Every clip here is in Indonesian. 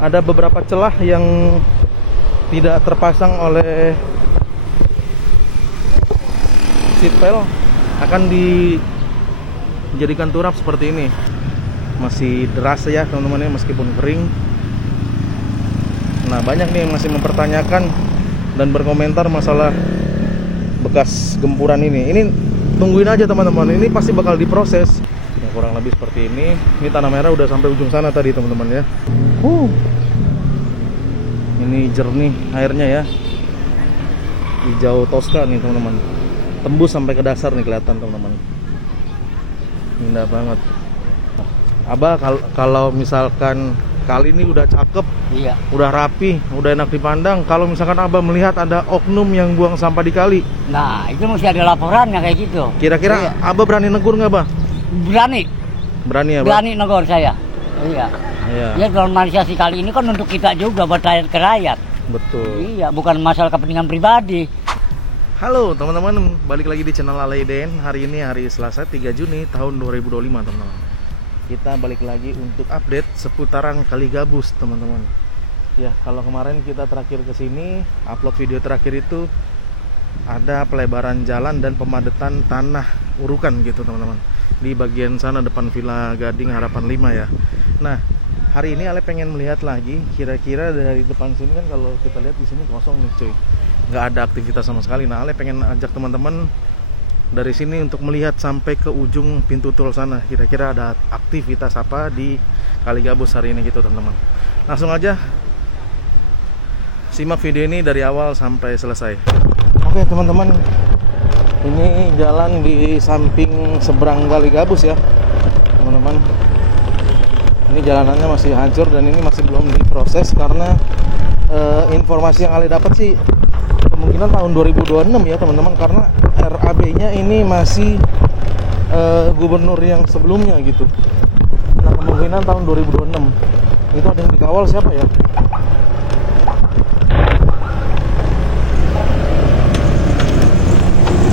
ada beberapa celah yang tidak terpasang oleh seatbelt, akan dijadikan turap seperti ini. Masih deras ya teman-teman ya, meskipun kering. Nah, banyak nih yang masih mempertanyakan dan berkomentar masalah bekas gempuran ini. Ini tungguin aja teman-teman, ini pasti bakal diproses. Ya, kurang lebih seperti ini. Ini tanah merah udah sampai ujung sana tadi teman-teman ya. Ini jernih airnya ya, hijau toska nih teman-teman, tembus sampai ke dasar nih, kelihatan teman-teman. Indah banget. Abah kalau misalkan kali ini udah cakep, iya, udah rapi, udah enak dipandang. Kalau misalkan Abah melihat ada oknum yang buang sampah di kali, nah itu mesti ada laporannya kayak gitu. kira-kira iya. Abah berani negur nggak, Bah? Berani Berani ya, Bah? berani negor saya. Iya. Iya. Ya, normalisasi kali ini kan untuk kita juga, buat rakyat ke rakyat. Betul. Iya, bukan masalah kepentingan pribadi. Halo teman-teman, balik lagi di channel Alaiden. Hari ini hari Selasa 3 Juni tahun 2025 teman-teman. Kita balik lagi untuk update seputaran Kali Gabus teman-teman. Ya, kalau kemarin kita terakhir ke sini, upload video terakhir itu ada pelebaran jalan dan pemadatan tanah urukan gitu teman-teman. Di bagian sana depan Villa Gading Harapan 5 ya. Nah, hari ini Ale pengen melihat lagi, kira-kira dari depan sini kan kalau kita lihat di sini kosong nih cuy, nggak ada aktivitas sama sekali. Nah, Ale pengen ajak teman-teman dari sini untuk melihat sampai ke ujung pintu tol sana, kira-kira ada aktivitas apa di Kali Gabus hari ini gitu teman-teman. Langsung aja simak video ini dari awal sampai selesai. Oke teman-teman, ini jalan di samping seberang Kali Gabus ya teman-teman. Ini jalanannya masih hancur dan ini masih belum diproses karena informasi yang Ale dapat sih kemungkinan tahun 2026 ya teman-teman, karena RAB-nya ini masih gubernur yang sebelumnya gitu. Nah, kemungkinan tahun 2026. Itu ada yang dikawal siapa ya?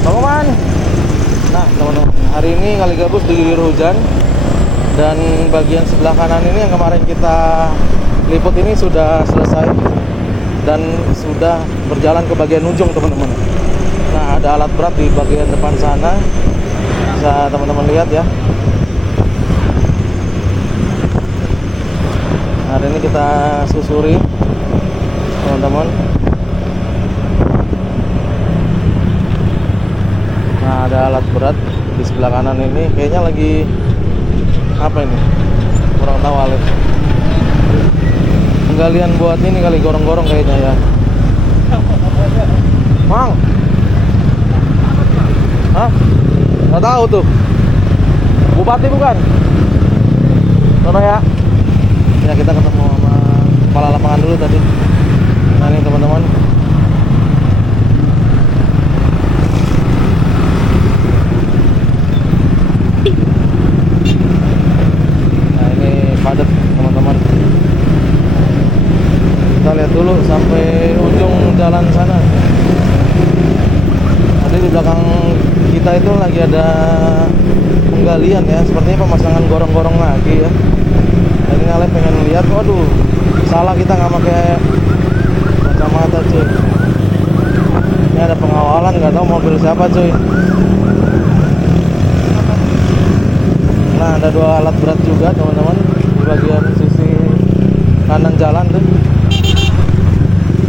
Teman-teman. Nah, teman-teman, hari ini Kali Gabus diguyur hujan. Dan bagian sebelah kanan ini yang kemarin kita liput ini sudah selesai dan sudah berjalan ke bagian ujung teman-teman. Nah, ada alat berat di bagian depan sana, bisa teman-teman lihat ya. Hari ini kita susuri teman-teman. Nah, ada alat berat di sebelah kanan ini, kayaknya lagi apa ini? Kurang tahu Ale. Penggalian buat ini kali, gorong-gorong kayaknya ya. Mang. Hah? Nggak tahu tuh. Bupati bukan? Mana ya? Ya, kita ketemu sama kepala lapangan dulu tadi. Nah, ini teman-teman. Padat teman-teman. Kita lihat dulu sampai ujung jalan sana. Tadi di belakang kita itu lagi ada penggalian ya, sepertinya pemasangan gorong-gorong lagi ya. Dan ini Ale pengen lihat, waduh, salah kita nggak pakai kacamata cuy. Ini ada pengawalan, nggak tahu mobil siapa cuy. Nah, ada dua alat berat juga teman-teman di bagian sisi kanan jalan tuh,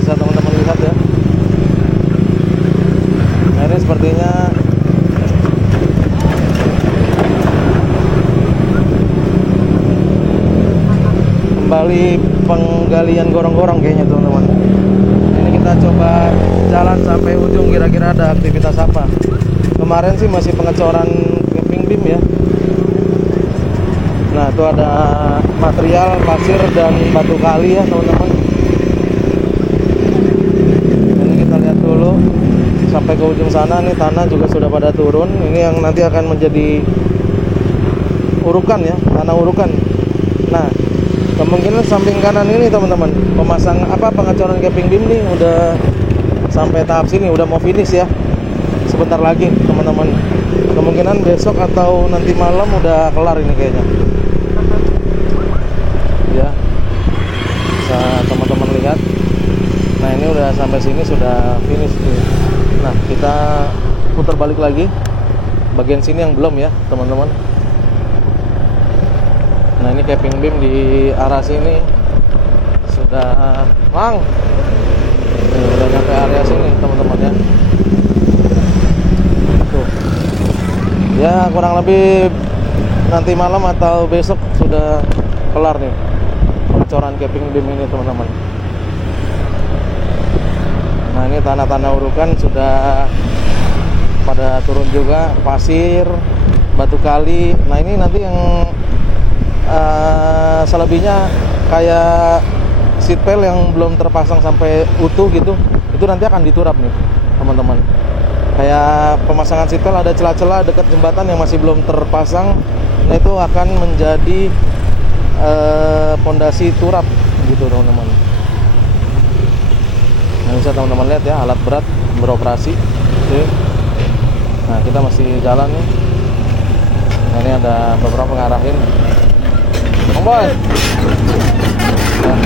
bisa teman-teman lihat ya. Nah, ini sepertinya kembali penggalian gorong-gorong kayaknya teman-teman. Ini kita coba jalan sampai ujung, kira-kira ada aktivitas apa. Kemarin sih masih pengecoran camping beam ya. Nah, itu ada material pasir dan batu kali ya teman-teman. Ini kita lihat dulu sampai ke ujung sana. Nih tanah juga sudah pada turun. Ini yang nanti akan menjadi urukan ya, tanah urukan. Nah, kemungkinan samping kanan ini teman-teman, pengecoran camping beam nih udah sampai tahap sini, udah mau finish ya. Sebentar lagi teman-teman. Kemungkinan besok atau nanti malam udah kelar ini kayaknya. Ya. balik lagi. Bagian sini yang belum ya teman-teman. Nah ini capping beam di arah sini sudah udah nyampe area sini teman-teman ya. Tuh. Ya kurang lebih nanti malam atau besok sudah kelar nih pengecoran capping beam ini teman-teman. Nah ini tanah-tanah urukan sudah pada turun juga, pasir, batu kali. Nah ini nanti yang selebihnya kayak seat pail yang belum terpasang sampai utuh gitu, itu nanti akan diturap nih teman-teman. Kayak pemasangan seat pail ada celah-celah dekat jembatan yang masih belum terpasang, nah itu akan menjadi pondasi turap gitu teman-teman. Nah bisa teman-teman lihat ya, alat berat beroperasi. Oke. Nah kita masih jalan nih. Nah ini ada beberapa ngarahin. Boy. Nah,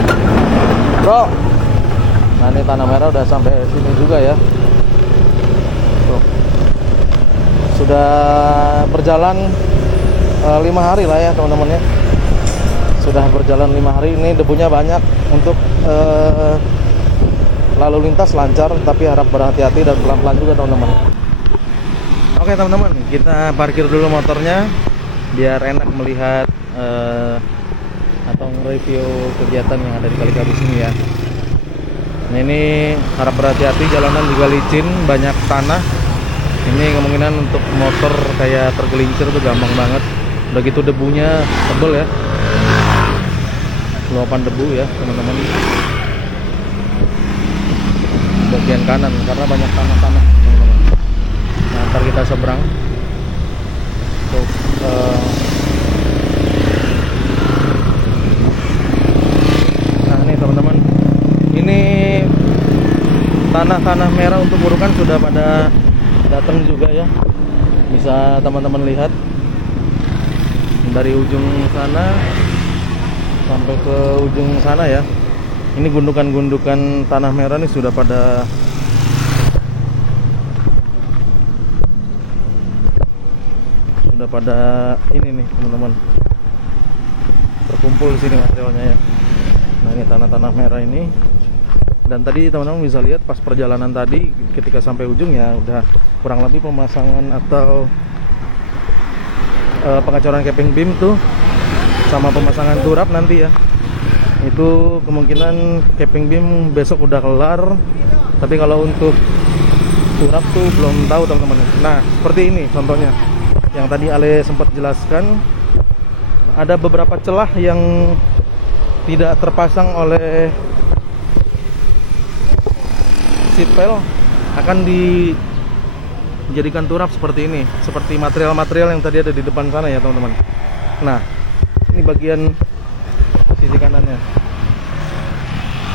bro. Nah ini tanah merah udah sampai sini juga ya. Tuh. Sudah berjalan 5 hari lah ya teman-teman ya. Sudah berjalan 5 hari, ini debunya banyak. Untuk lalu lintas lancar, tapi harap berhati-hati dan pelan-pelan juga teman-teman. Oke teman-teman, kita parkir dulu motornya biar enak melihat atau nge-review kegiatan yang ada di Kali Gabus ini ya. Nah ini harap berhati-hati, jalanan juga licin, banyak tanah. Ini kemungkinan untuk motor kayak tergelincir tuh gampang banget. Udah gitu debunya tebel ya, luapan debu ya teman-teman. Bagian kanan karena banyak tanah-tanah teman-teman. Nah ntar kita seberang untuk nah nih teman-teman, ini tanah-tanah merah untuk urukan sudah pada datang juga ya. Bisa teman-teman lihat dari ujung sana sampai ke ujung sana ya. Ini gundukan-gundukan tanah merah nih sudah pada ini nih teman-teman, terkumpul di sini materialnya ya. Nah ini tanah-tanah merah ini. Dan tadi teman-teman bisa lihat pas perjalanan tadi ketika sampai ujung ya udah kurang lebih pemasangan atau pengecoran capping beam tuh sama pemasangan turap nanti ya. Itu kemungkinan capping beam besok udah kelar. Tapi kalau untuk turap tuh belum tahu teman-teman. Nah seperti ini contohnya yang tadi Ale sempat jelaskan, ada beberapa celah yang tidak terpasang oleh seat pail, akan dijadikan turap seperti ini, seperti material-material yang tadi ada di depan sana ya teman-teman. Nah ini bagian sisi kanannya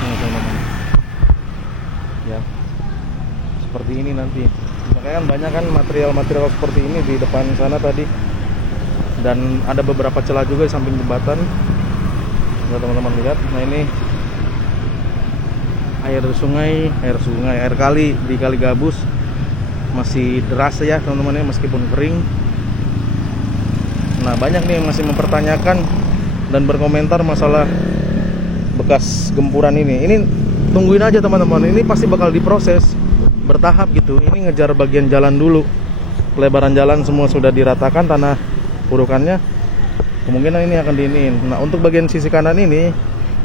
nih teman-teman ya, seperti ini nanti. Makanya banyak kan material-material seperti ini di depan sana tadi. Dan ada beberapa celah juga di samping jembatan. Bisa teman-teman lihat. Nah ini air sungai, air kali di Kali Gabus masih deras ya teman-teman ya, meskipun kering. Nah banyak nih yang masih mempertanyakan dan berkomentar masalah bekas gempuran ini. Ini tungguin aja teman-teman, ini pasti bakal diproses bertahap gitu. Ini ngejar bagian jalan dulu, pelebaran jalan semua sudah diratakan, tanah urukannya kemungkinan ini akan diiniin. Nah untuk bagian sisi kanan ini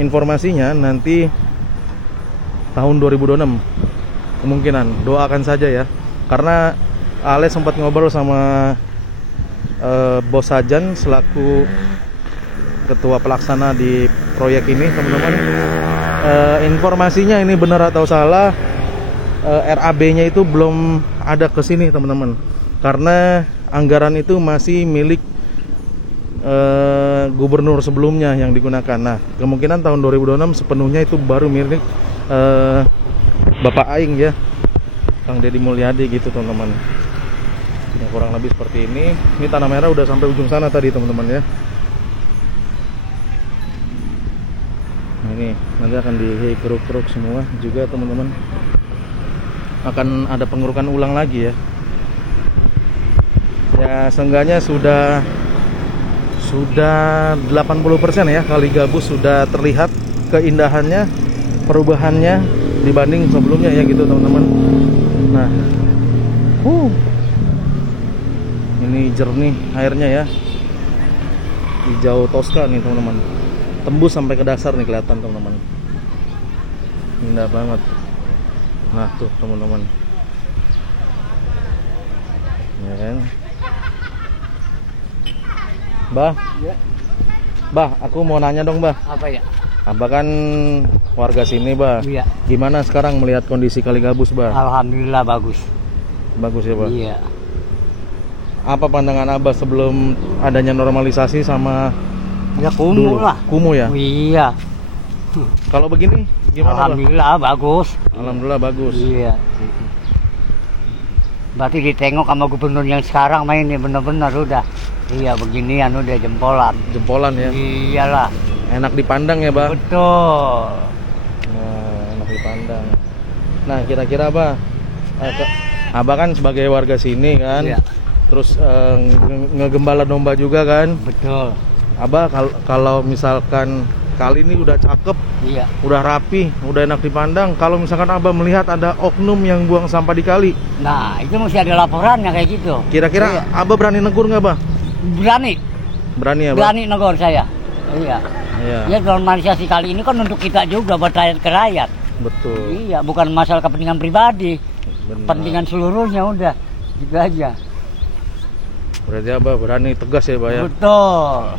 informasinya nanti tahun 2026 kemungkinan, doakan saja ya. Karena Ale sempat ngobrol sama Bos Sajan selaku ketua pelaksana di proyek ini teman-teman. Informasinya ini benar atau salah, RAB-nya itu belum ada ke sini teman-teman, karena anggaran itu masih milik gubernur sebelumnya yang digunakan. Nah kemungkinan tahun 2026 sepenuhnya itu baru milik Bapak Aing ya, Kang Deddy Mulyadi gitu teman-teman. Ya, kurang lebih seperti ini. Ini tanah merah udah sampai ujung sana tadi teman-teman ya. Nah ini nanti akan dikeruk-keruk semua juga teman-teman. Akan ada pengurukan ulang lagi ya. Ya, seenggaknya sudah 80% ya Kali Gabus sudah terlihat keindahannya, perubahannya dibanding sebelumnya ya gitu teman-teman. Nah, ini jernih airnya ya, hijau toska nih teman-teman, tembus sampai ke dasar nih kelihatan teman-teman, indah banget. Nah tuh teman-teman, ya kan. Bah, Ya. Bah, aku mau nanya dong, Bah. Apa ya? Abah kan warga sini, Bah. Iya. Gimana sekarang melihat kondisi Kali Gabus, Bah? Alhamdulillah bagus. Bagus ya, Bah. Iya. Apa pandangan Abah sebelum adanya normalisasi sama Ya dulu? kumuh lah. Kumuh ya? Iya. Kalau begini gimana, Bah? Alhamdulillah bagus. Alhamdulillah bagus. Iya. Berarti ditengok sama gubernur yang sekarang main ini benar-benar udah. Iya beginian udah jempolan. Jempolan ya. Iyalah. Enak dipandang ya, Bah. Betul. Nah, enak dipandang. Nah, kira-kira Abah, Abah kan sebagai warga sini kan, Iya. terus ngegembala domba juga kan. Betul. Abah kalau misalkan kali ini udah cakep, Iya. udah rapi, udah enak dipandang. Kalau misalkan Abah melihat ada oknum yang buang sampah di kali, Nah itu mesti ada laporannya kayak gitu. kira-kira Iya. Abah berani negur nggak, Bah? Berani. Berani ya, Bah? Berani negor saya. Iya. Iya, Ya normalisasi kali ini kan untuk kita juga buat rakyat ke rakyat. betul. Iya, bukan masalah kepentingan pribadi. Benar. Kepentingan seluruhnya udah. Gitu aja. Berarti Abah berani tegas ya, Bah ya? Betul.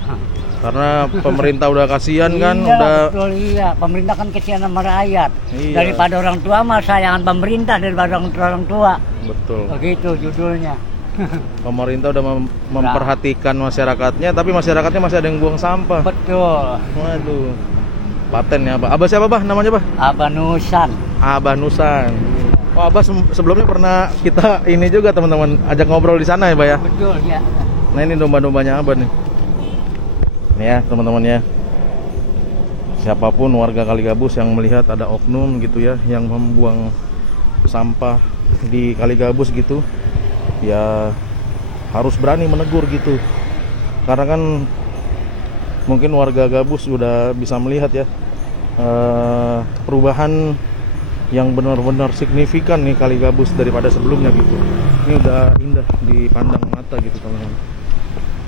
Karena pemerintah udah kasihan kan, Iya, udah betul iya. Pemerintah kan kesian sama rakyat. Iya. Daripada orang tua mah sayangan pemerintah daripada orang tua. betul. Begitu judulnya. Pemerintah udah memperhatikan masyarakatnya, tapi masyarakatnya masih ada yang buang sampah. Betul. Waduh, paten ya, Abah. Abah siapa, Bah? Namanya, Bah? Abanusan. Abah Nusan. Oh, Abah sebelumnya pernah kita ini juga teman-teman ajak ngobrol di sana ya, Bah ya. Betul ya. Nah, ini domba-dombanya Abah nih. Nih ya, teman-teman ya. Siapapun warga Kali Gabus yang melihat ada oknum gitu ya yang membuang sampah di Kali Gabus gitu, ya harus berani menegur gitu. Karena kan mungkin warga Gabus sudah bisa melihat ya perubahan yang benar-benar signifikan nih Kali Gabus daripada sebelumnya gitu. Ini udah indah dipandang mata gitu teman-teman.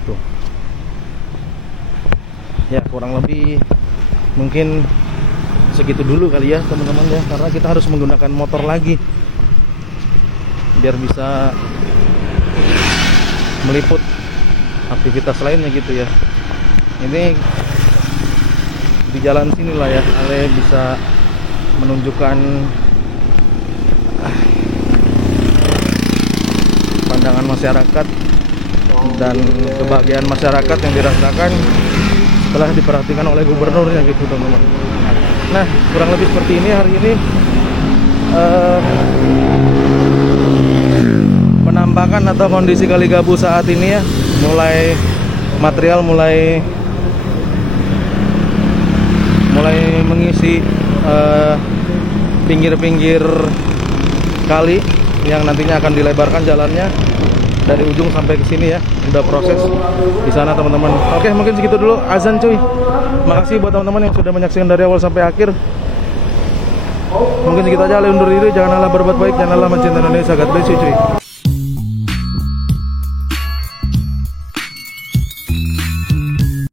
Tuh. Ya kurang lebih mungkin segitu dulu kali ya teman-teman ya, karena kita harus menggunakan motor lagi biar bisa meliput aktivitas lainnya gitu ya. Ini di jalan sini lah ya Ale bisa menunjukkan pandangan masyarakat dan kebahagiaan masyarakat yang dirasakan setelah diperhatikan oleh gubernurnya gitu teman-teman. Nah kurang lebih seperti ini hari ini penampakan atau kondisi Kali Gabus saat ini ya, mulai material mulai mengisi pinggir-pinggir kali yang nantinya akan dilebarkan jalannya dari ujung sampai ke sini ya. Udah proses di sana teman-teman. Oke, mungkin segitu dulu. Azan cuy. Makasih buat teman-teman yang sudah menyaksikan dari awal sampai akhir. Mungkin segitu aja. Ale undur diri. Jangan lupa berbuat baik, jangan lupa mencintai Indonesia. God bless you cuy.